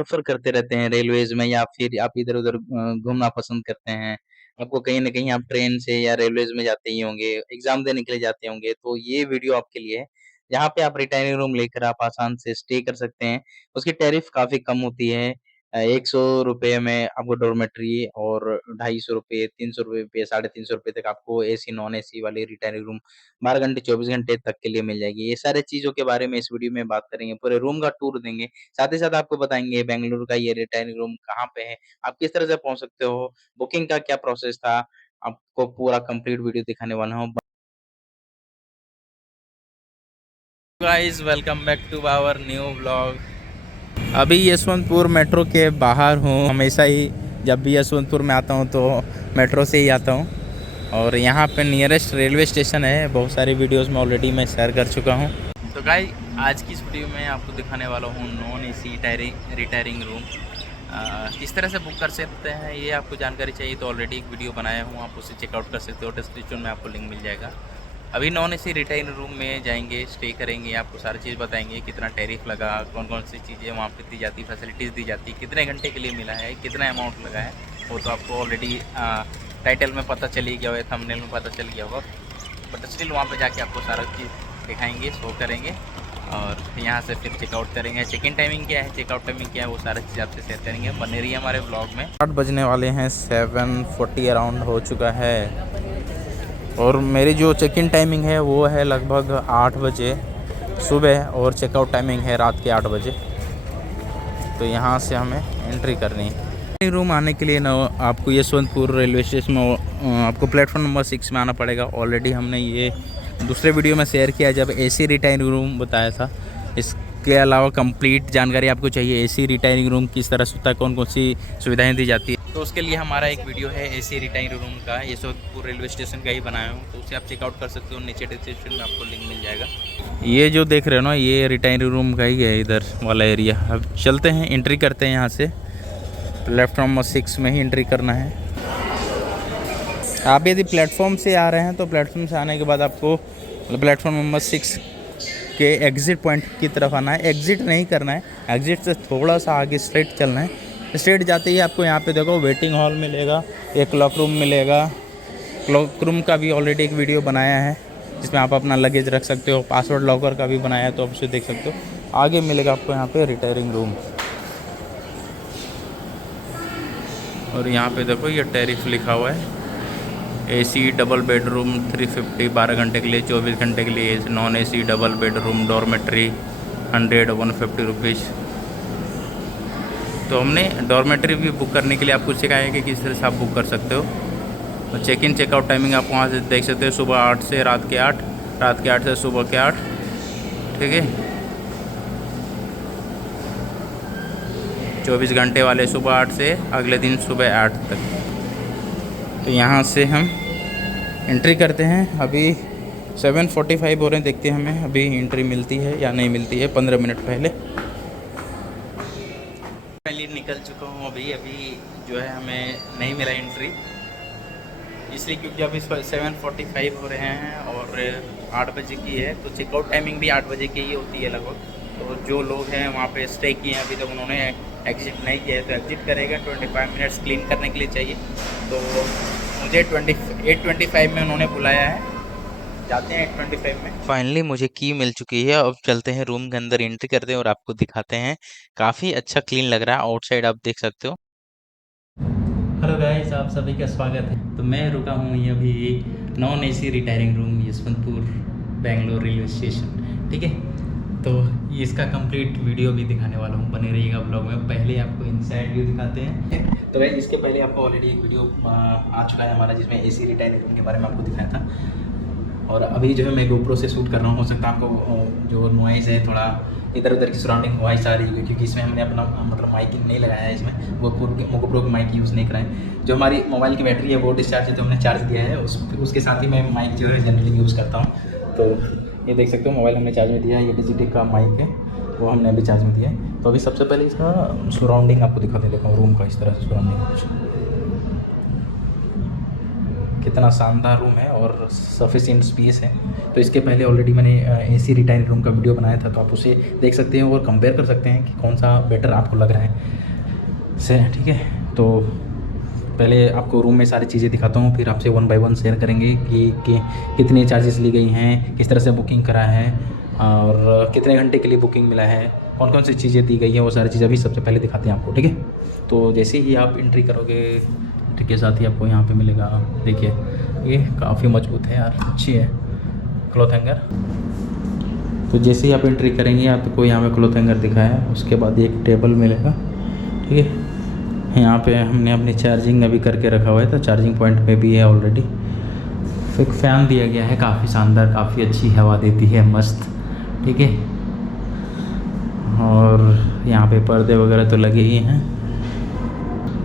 सफ़र करते रहते हैं रेलवेज़ में या फिर आप इधर-उधर घूमना पसंद करते हैं। आपको कहीं न कहीं आप ट्रेन से या रेलवेज़ में जाते ही होंगे, एग्ज़ाम देने के लिए जाते होंगे, तो ये वीडियो आपके लिए है। यहाँ पे आप रिटायरिंग रूम लेकर आप आसान से स्टे कर सकते हैं। उसकी टैरिफ काफ़ी कम होती है। ₹100 में आपको डॉर्मेट्री और ₹250 ₹300 ₹350 तक आपको एसी, नॉन एसी वाली रिटायरिंग रूम 12 घंटे, 24 घंटे तक के लिए मिल जाएगी। ये सारी चीज़ों के बारे में इस वीडियो में बात करेंगे, पूरे रूम का टूर देंगे। साथ ही साथ आपको बताएँगे बेंगलुरु का ये रिटायरिंग रूम कहाँ पे है, आप किस तरह से पहुँच सकते हो, बुकिंग का क्या प्रोसेस था, आपको पूरा कंप्लीट वीडियो दिखाने वाला हूँ। Guys welcome back to our new vlog. अभी यशवंतपुर मेट्रो के बाहर हूँ। हमेशा ही जब भी यशवंतपुर में आता हूँ तो मेट्रो से ही आता हूँ और यहाँ पे नियरेस्ट रेलवे स्टेशन है। बहुत सारी वीडियोस में ऑलरेडी मैं शेयर कर चुका हूँ। तो गाइस आज की इस वीडियो में आपको दिखाने वाला हूँ नॉन एसी रिटायरिंग रूम किस तरह से बुक कर सकते हैं। ये आपको जानकारी चाहिए तो ऑलरेडी एक वीडियो बनाया हूँ, आप उसे चेकआउट कर सकते हो। डिस्क्रिप्शन में आपको लिंक मिल जाएगा। अभी नॉन एसी रिटायरिंग रूम में जाएंगे, स्टे करेंगे, आपको सारी चीज़ बताएंगे, कितना टैरिफ लगा, कौन कौन सी चीज़ें वहाँ पे दी जाती, फैसिलिटीज़ दी जाती, कितने घंटे के लिए मिला है, कितना अमाउंट लगा है, वो तो आपको ऑलरेडी टाइटल में पता चल ही गया होगा, थंबनेल में पता चल गया होगा। बट स्टिल वहाँ पे जाके आपको सारा चीज़ दिखाएंगे, शो करेंगे और यहाँ से फिर चेकआउट करेंगे। चेक इन टाइमिंग क्या है, चेकआउट टाइमिंग क्या है, वो सारा चीज़ आपसे शेयर करेंगे। बने रहिए हमारे ब्लॉग में। 8 बजने वाले हैं, 7:40 अराउंड हो चुका है और मेरी जो चेक इन टाइमिंग है वो है लगभग 8 बजे सुबह और चेकआउट टाइमिंग है रात के 8 बजे। तो यहाँ से हमें एंट्री करनी है। रूम आने के लिए ना आपको यशवंतपुर रेलवे स्टेशन में आपको प्लेटफॉर्म नंबर 6 में आना पड़ेगा। ऑलरेडी हमने ये दूसरे वीडियो में शेयर किया जब एसी रिटायरिंग रूम बताया था। इसके अलावा कंप्लीट जानकारी आपको चाहिए एसी रिटायरिंग रूम किस तरह से होता है, कौन कौन सी सुविधाएं दी जाती है, तो उसके लिए हमारा एक वीडियो है एसी रिटायरिंग रूम का, यशवंतपुर रेलवे स्टेशन का ही बनाया हूँ, तो उसे आप चेकआउट कर सकते हो। नीचे डिस्क्रिप्शन में आपको लिंक मिल जाएगा। ये जो देख रहे हो ना, ये रिटायरिंग रूम का ही है, इधर वाला एरिया। अब चलते हैं, एंट्री करते हैं। यहाँ से प्लेटफॉर्म नंबर 6 में ही एंट्री करना है। आप यदि प्लेटफॉर्म से आ रहे हैं तो प्लेटफॉर्म से आने के बाद आपको प्लेटफॉर्म नंबर 6 के एग्ज़िट पॉइंट की तरफ आना है। एग्ज़िट नहीं करना है, एग्ज़िट से थोड़ा सा आगे स्ट्रेट चलना है। स्ट्रेट जाते ही आपको यहाँ पे देखो वेटिंग हॉल मिलेगा, एक क्लॉक रूम मिलेगा। क्लॉक रूम का भी ऑलरेडी एक वीडियो बनाया है जिसमें आप अपना लगेज रख सकते हो। पासवर्ड लॉकर का भी बनाया है तो आप उसे देख सकते हो। आगे मिलेगा आपको यहाँ पे रिटायरिंग रूम और यहाँ पे देखो ये टैरिफ लिखा हुआ है। एसी डबल बेडरूम 350 12 घंटे के लिए, 24 घंटे के लिए। Non AC double bedroom dormitory 100 150 rupees. तो हमने डॉर्मेट्री भी बुक करने के लिए आपको सिखाया है कि किस तरह से आप बुक कर सकते हो। तो चेक इन चेकआउट टाइमिंग आप वहाँ से देख सकते हो, सुबह 8 से रात के 8, रात के 8 से सुबह के 8। ठीक है, 24 घंटे वाले सुबह 8 से अगले दिन सुबह 8 तक। तो यहाँ से हम एंट्री करते हैं। अभी 7:45 हो रहे हैं, देखते हैं हमें अभी एंट्री मिलती है या नहीं मिलती है। 15 मिनट पहले निकल चुका हूँ। अभी जो है हमें नहीं मिला एंट्री, इसलिए क्योंकि अभी 7:45 हो रहे हैं और 8 बजे की है। तो चेकआउट टाइमिंग भी 8 बजे की ही होती है लगभग। तो जो लोग हैं वहाँ पे स्टे किए हैं अभी तक, उन्होंने एग्ज़िट नहीं किया है तो एग्ज़िट करेगा। 25 मिनट्स क्लीन करने के लिए चाहिए। तो मुझे 8:25 में उन्होंने बुलाया है, जाते हैं 8:25 में। फाइनली मुझे की मिल चुकी है। अब चलते हैं रूम के अंदर, एंट्री करते हैं और आपको दिखाते हैं। काफ़ी अच्छा क्लीन लग रहा है, आउटसाइड आप देख सकते हो। हेलो गाइस, आप सभी का स्वागत है। तो मैं रुका हूँ ये अभी non AC retiring room Yeshwantpur Bangalore railway station. ठीक है, तो ये इसका कंप्लीट वीडियो भी दिखाने वाला हूँ, बने रहिएगा ब्लॉग में। पहले आपको इनसाइड व्यू दिखाते हैं। तो गाइस इसके पहले आपको ऑलरेडी एक वीडियो आ चुका है हमारा, जिसमें एसी रिटायरिंग रूम के बारे में आपको दिखाया था। और अभी जो है मैं GoPro से शूट कर रहा हूँ। हो सकता है आपको जो नॉइज़ है थोड़ा इधर उधर की सराउंडिंग वॉइस आ रही है, क्योंकि इसमें हमने अपना मतलब माइकिंग नहीं लगाया है। इसमें GoPro की माइक यूज़ नहीं कराएं। जो हमारी मोबाइल की बैटरी है वो डिस्चार्ज है तो हमने चार्ज दिया है, उसके साथ ही मैं माइक जो है जनरली यूज़ करता हूँ। तो ये देख सकते हो मोबाइल हमने चार्ज में दिया है। ये डिजिटेक का माइक है, वो हमने अभी चार्ज में दिया है। तो अभी सबसे पहले इसका सराउंडिंग आपको दिखाते हैं रूम का। इस तरह से सराउंडिंग कुछ कितना शानदार रूम है और और सफिशिएंट स्पेस है। तो इसके पहले ऑलरेडी मैंने एसी रिटायरिंग रूम का वीडियो बनाया था, तो आप उसे देख सकते हैं और कंपेयर कर सकते हैं कि कौन सा बेटर आपको लग रहा है से, ठीक है। तो पहले आपको रूम में सारी चीज़ें दिखाता हूँ, फिर आपसे वन बाय वन शेयर करेंगे कि कितनी चार्जेस ली गई हैं, किस तरह से बुकिंग करा है और कितने घंटे के लिए बुकिंग मिला है, कौन कौन सी चीज़ें दी गई हैं, वो सारी चीज़ें अभी सबसे पहले दिखाते हैं आपको, ठीक है। तो जैसे ही आप एंट्री करोगे, एंट्री के साथ ही आपको यहाँ पे मिलेगा, देखिए ये काफ़ी मजबूत है यार, अच्छी है क्लॉथ हैंगर। तो जैसे ही आप एंट्री करेंगे आपको यहाँ पे क्लॉथ हैंगर दिखा है, उसके बाद एक टेबल मिलेगा, ठीक है। यहाँ पे हमने अपनी चार्जिंग अभी करके रखा हुआ है, तो चार्जिंग पॉइंट पे भी है ऑलरेडी। फिर एक फ़ैन दिया गया है, काफ़ी शानदार, काफ़ी अच्छी हवा देती है, मस्त, ठीक है। और यहाँ पे पर्दे वगैरह तो लगे ही हैं।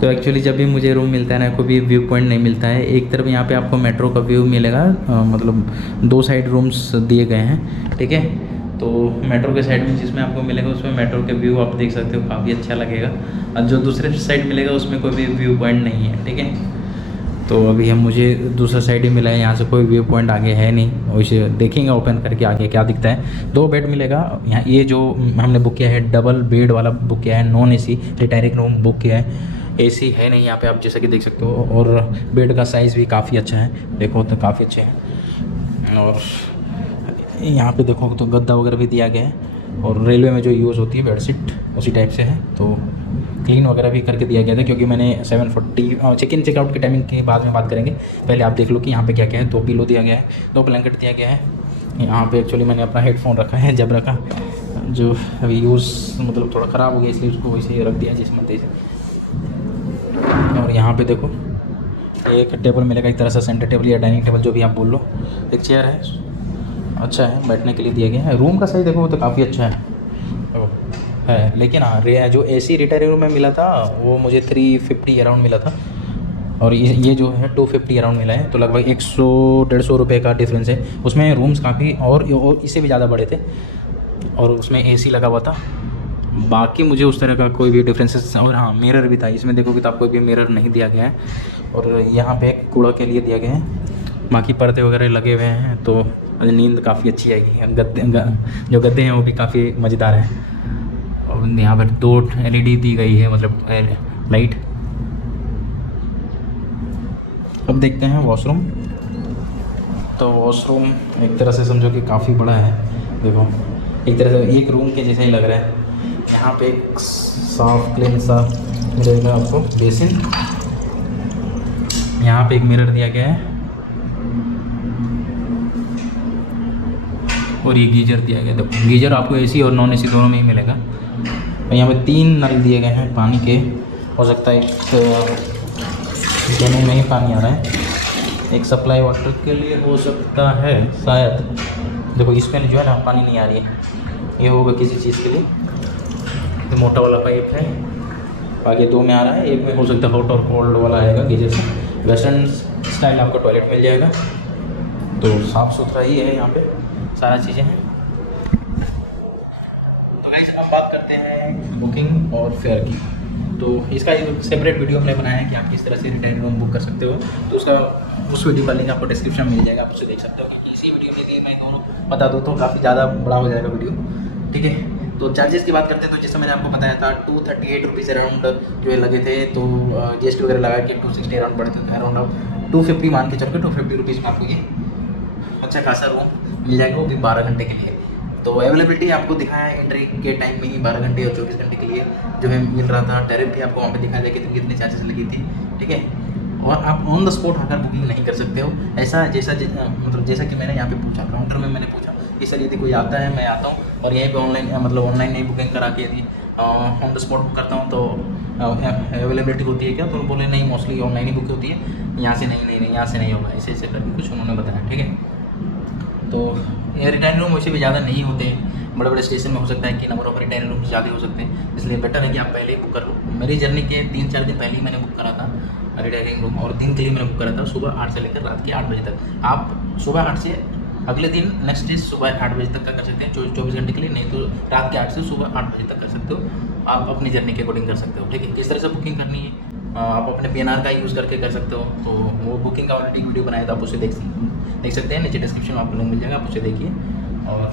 तो एक्चुअली जब भी मुझे रूम मिलता है ना, कोई भी व्यू पॉइंट नहीं मिलता है। एक तरफ यहाँ पे आपको मेट्रो का व्यू मिलेगा, मतलब 2 साइड रूम्स दिए गए हैं, ठीक है। तो मेट्रो के साइड में जिसमें आपको मिलेगा उसमें मेट्रो के व्यू आप देख सकते हो, काफ़ी अच्छा लगेगा। और जो दूसरे साइड मिलेगा उसमें कोई भी व्यू पॉइंट नहीं है, ठीक है। तो अभी मुझे दूसरा साइड ही मिला है, यहाँ से कोई व्यू पॉइंट आगे है नहीं, वैसे देखेंगे ओपन करके आगे क्या दिखता है। 2 बेड मिलेगा यहाँ, ये जो हमने बुक किया है डबल बेड वाला बुक किया है, non AC retiring room book किया है, एसी है नहीं यहाँ पे, आप जैसा कि देख सकते हो। और बेड का साइज़ भी काफ़ी अच्छा है, देखो तो काफ़ी अच्छे हैं। और यहाँ पे देखो तो गद्दा वगैरह भी दिया गया है, और रेलवे में जो यूज़ होती है बेडशीट उसी टाइप से है। तो क्लीन वगैरह भी करके दिया गया था, क्योंकि मैंने 7:40 चेक इन चेकआउट के टाइमिंग के बाद में बात करेंगे। पहले आप देख लो कि यहाँ पे क्या क्या है। 2 पिलो दिया गया है, 2 ब्लैंकेट दिया गया है। यहाँ पे एक्चुअली मैंने अपना हेडफोन रखा है जबरा का, जो अभी यूज़ मतलब थोड़ा ख़राब हो गया, इसलिए उसको वैसे ही रख दिया जिस मध्य से। और यहाँ पे देखो एक टेबल मिलेगा, एक तरह से सेंटर टेबल या डाइनिंग टेबल जो भी आप बोल लो। एक चेयर है, अच्छा है, बैठने के लिए दिया गया है। रूम का साइज़ देखो तो काफ़ी अच्छा है, लेकिन हाँ जो एसी रिटायरिंग रूम में मिला था वो मुझे 350 अराउंड मिला था, और ये जो है 250 अराउंड मिला है। तो लगभग 100-150 रुपये का डिफरेंस है। उसमें रूम्स काफ़ी और इससे भी ज़्यादा बड़े थे, और उसमें एसी लगा हुआ था। बाकी मुझे उस तरह का कोई भी डिफरेंसेस, और हाँ मिरर भी था, इसमें देखोगे तो आपको कोई भी मिरर नहीं दिया गया है। और यहाँ पे एक कूड़ा के लिए दिया गया है, बाकी पर्दे वगैरह लगे हुए हैं। तो नींद काफ़ी अच्छी आएगी। जो गद्दे हैं वो भी काफ़ी मज़ेदार हैं। और यहाँ पर 2 LED दी गई है, मतलब लाइट। अब देखते हैं वॉशरूम। तो वॉशरूम एक तरह से समझो कि काफ़ी बड़ा है, देखो एक तरह से एक रूम के जैसा ही लग रहा है। यहाँ पे एक साफ क्लीन सा मिलेगा आपको बेसिन। यहाँ पे एक मिरर दिया गया है, और ये गीजर दिया गया है। देखो गीजर आपको एसी और नॉन एसी दोनों में ही मिलेगा। और यहाँ पे 3 नल दिए गए हैं पानी के, हो सकता है एक दोनों में ही पानी आ रहा है, एक सप्लाई वाटर के लिए हो सकता है शायद। देखो इसमें जो है ना पानी नहीं आ रही है, ये होगा किसी चीज़ के लिए। तो मोटा वाला पाइप है, बाकी 2 में आ रहा है, एक में हो सकता है हॉट और कोल्ड वाला आएगा गीजर से। वेस्टर्न स्टाइल आपको टॉयलेट मिल जाएगा, तो साफ़ सुथरा ही है यहाँ पे, सारा चीज़ें हैं। तो गाइस अब बात करते हैं बुकिंग और फेयर की। तो इसका एक सेपरेट वीडियो हमने बनाया है कि आप किस तरह से रिटायरिंग रूम बुक कर सकते हो। तो उस वीडियो का लिंक आपको डिस्क्रिप्शन में मिल जाएगा, आप उसे देख सकते हो। इसी वीडियो में भी मैं दोनों बता दूँ तो काफ़ी ज़्यादा बड़ा हो जाएगा वीडियो, ठीक है। तो चार्जेस की बात करते हैं, तो जैसा मैंने आपको बताया था 238 रुपीज़ अराउंड जो है लगे थे। तो GST वगैरह लगा के 260 अराउंड पड़े थे, तो अराउंड 250 मान के चल के 250 रुपीज़ में आपको ये अच्छा खासा रूम मिल जाएगा, वो भी 12 घंटे के लिए। तो अवेलेबिलिटी आपको दिखाया है एंट्री के टाइम में ही 12 घंटे और 24 घंटे के लिए जो है मिल रहा था। टैरिफ भी आपको वहाँ पे दिखाया जाए कि कितने चार्जेस लगी थी, ठीक है। और आप ऑन द स्पॉट आकर बुकिंग नहीं कर सकते हो, ऐसा मतलब जैसा कि मैंने यहाँ पे पूछा, काउंटर में मैंने पूछा कि सर यदि कोई आता है, मैं आता हूँ और यहीं पे ऑनलाइन नहीं बुकिंग करा के यदि ऑन द स्पॉट बुक करता हूँ तो अवेलेबिलिटी होती है क्या? तो बोले नहीं, मोस्टली ऑनलाइन ही बुक होती है, यहाँ से नहीं यहाँ से नहीं होगा, ऐसे करके कुछ उन्होंने बताया, ठीक है। तो ये रिटायरिंग रूम वैसे भी ज़्यादा नहीं होते, बड़े बड़े स्टेशन में हो सकता है कि नंबर ऑफ रिटायरिंग रूम ज़्यादा हो सकते हैं, इसलिए बेटर है कि आप पहले ही बुक कर लो। मेरी जर्नी के 3-4 दिन पहले ही मैंने बुक करा था रिटायरिंग रूम, और दिन के लिए मैंने बुक करा था सुबह 8 से लेकर रात के 8 बजे तक। आप सुबह 8 से अगले दिन नेक्स्ट डे सुबह 8 बजे तक का कर सकते हैं, 24 घंटे के लिए, नहीं तो रात के 8 से सुबह 8 बजे तक कर सकते हो। आप अपनी जर्नी के अकॉर्डिंग कर सकते हो, ठीक है। किस तरह से बुकिंग करनी है आप अपने PNR का यूज़ करके कर सकते हो। तो वो बुकिंग का ऑलरेडी वीडियो बनाया था, आप उसे देख सकते हैं, नीचे डिस्क्रिप्शन में आपको लिंक मिल जाएगा, आप उसे देखिए। और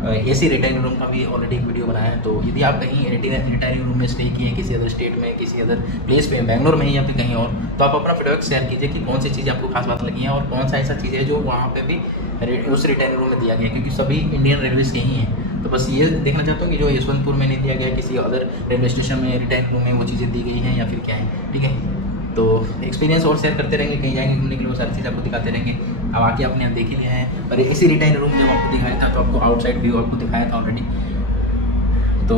AC रिटायरिंग रूम का भी ऑलरेडी एक वीडियो बनाया है। तो यदि आप कहीं रिटायरिंग रूम में स्टे किए हैं किसी अदर स्टेट में, किसी अदर प्लेस पे, बेंगलोर में ही या फिर कहीं और, तो आप अपना फीडबैक शेयर कीजिए कि कौन सी चीज़ आपको खास बात लगी है और कौन सा ऐसा चीज़ है जो वहाँ पे भी उस रिटायरिंग रूम में दिया गया है, क्योंकि सभी इंडियन रेलवेज़ के ही हैं। तो बस ये देखना चाहता हूँ कि जो यशवंतपुर में नहीं दिया गया है, किसी अदर रेलवे स्टेशन में रिटायरिंग रूम में वो चीज़ें दी गई हैं या फिर क्या है, ठीक है। तो एक्सपीरियंस और शेयर करते रहेंगे, कहीं जाएंगे घूमने के लिए वो सारी चीज़ आपको दिखाते रहेंगे। अब आके आपने यहाँ देख ही लिया है। और इसी रिटायरिंग रूम जब आपको दिखाया था तो आपको आउटसाइड व्यू आपको दिखाया था ऑलरेडी। तो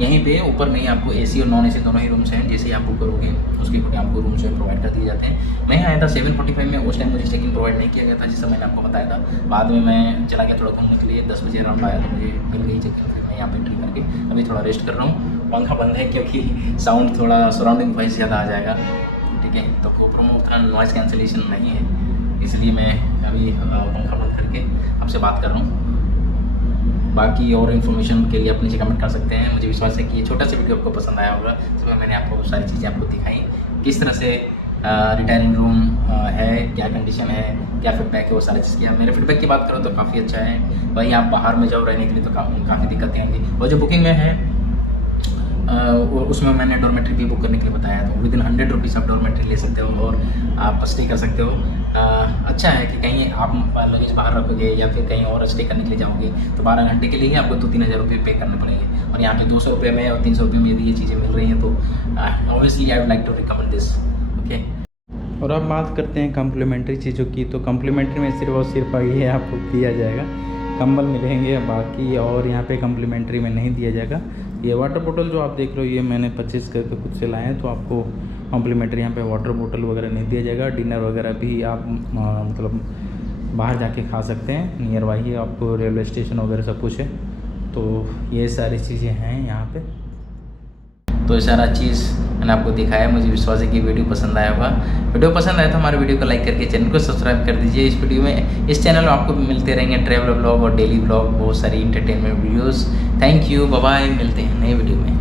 यहीं पे ऊपर में ही आपको AC और नॉन AC दोनों ही रूम्स हैं। जैसे ही आप बुक करोगे उसके अकॉर्डिंग आपको रूम्स जो है प्रोवाइड कर दिए जाते हैं। मैं आया था 7:45 में, उस टाइम मुझे चेक इन प्रोवाइड नहीं किया गया था, जैसा मैंने आपको बताया था। बाद में मैं चला गया थोड़ा घूमने के लिए, 10 बजे अराउंड आया तो मुझे मिल गई चेक इन। फिर मैं यहाँ पे एंट्री करके अभी थोड़ा रेस्ट कर रहा हूँ। पंखा बंद है क्योंकि साउंड थोड़ा सराउंडिंग वॉइस ज़्यादा आ जाएगा, ठीक है। तो GoPro में उतना नॉइज़ कैंसिलेशन नहीं है, इसलिए मैं अभी पंखा बंद करके आपसे बात कर रहा हूँ। बाकी और इन्फॉर्मेशन के लिए आप नीचे कमेंट कर सकते हैं। मुझे विश्वास है कि ये छोटा सा वीडियो आपको पसंद आया होगा, जिसमें मैंने आपको सारी चीज़ें आपको दिखाई, किस तरह से रिटायरिंग रूम है, क्या कंडीशन है, क्या फीडबैक है, वो सारी चीज़ किया। मेरे फीडबैक की बात करो तो काफ़ी अच्छा है। वहीं आप बाहर में जाओ रहने के लिए तो काफ़ी दिक्कतें आएंगी। और जो बुकिंग में है उसमें मैंने डॉर्मेट्री भी बुक करने के लिए बताया, तो विदिन 100 रुपीज़ आप डॉर्मेट्री ले सकते हो और आप स्टे कर सकते हो। अच्छा है कि कहीं आप लगेज बाहर रखोगे या फिर कहीं और स्टे करने के लिए जाओगे तो 12 घंटे के लिए ही आपको 2-3 हज़ार रुपये पे करने पड़ेंगे। और यहाँ पे 200 रुपये में और 300 रुपये में यदि ये चीज़ें मिल रही हैं तो obviously I would like to recommend this, okay. और अब बात करते हैं कम्प्लीमेंट्री चीज़ों की। तो कम्प्लीमेंट्री में सिर्फ और सिर्फ ये आपको दिया जाएगा, कंबल मिलेंगे, बाकी और यहाँ पे कम्प्लीमेंट्री में नहीं दिया जाएगा। ये वाटर बोतल जो आप देख रहे हो ये मैंने परचेज़ करके खुद से लाए हैं, तो आपको कम्प्लीमेंट्री यहाँ पे वाटर बोतल वगैरह नहीं दिया जाएगा। डिनर वगैरह भी आप मतलब बाहर जाके खा सकते हैं, नियर बाई ही आपको रेलवे स्टेशन वगैरह सब कुछ है। तो ये सारी चीज़ें हैं यहाँ पे। तो ये सारा चीज़ मैंने आपको दिखाया। मुझे विश्वास है कि वीडियो पसंद आया होगा। वीडियो पसंद आया तो हमारे वीडियो को लाइक करके चैनल को सब्सक्राइब कर दीजिए। इस चैनल में आपको मिलते रहेंगे ट्रैवल ब्लॉग और डेली ब्लॉग, बहुत सारी entertainment videos. Thank you, bye bye, मिलते हैं नए वीडियो में।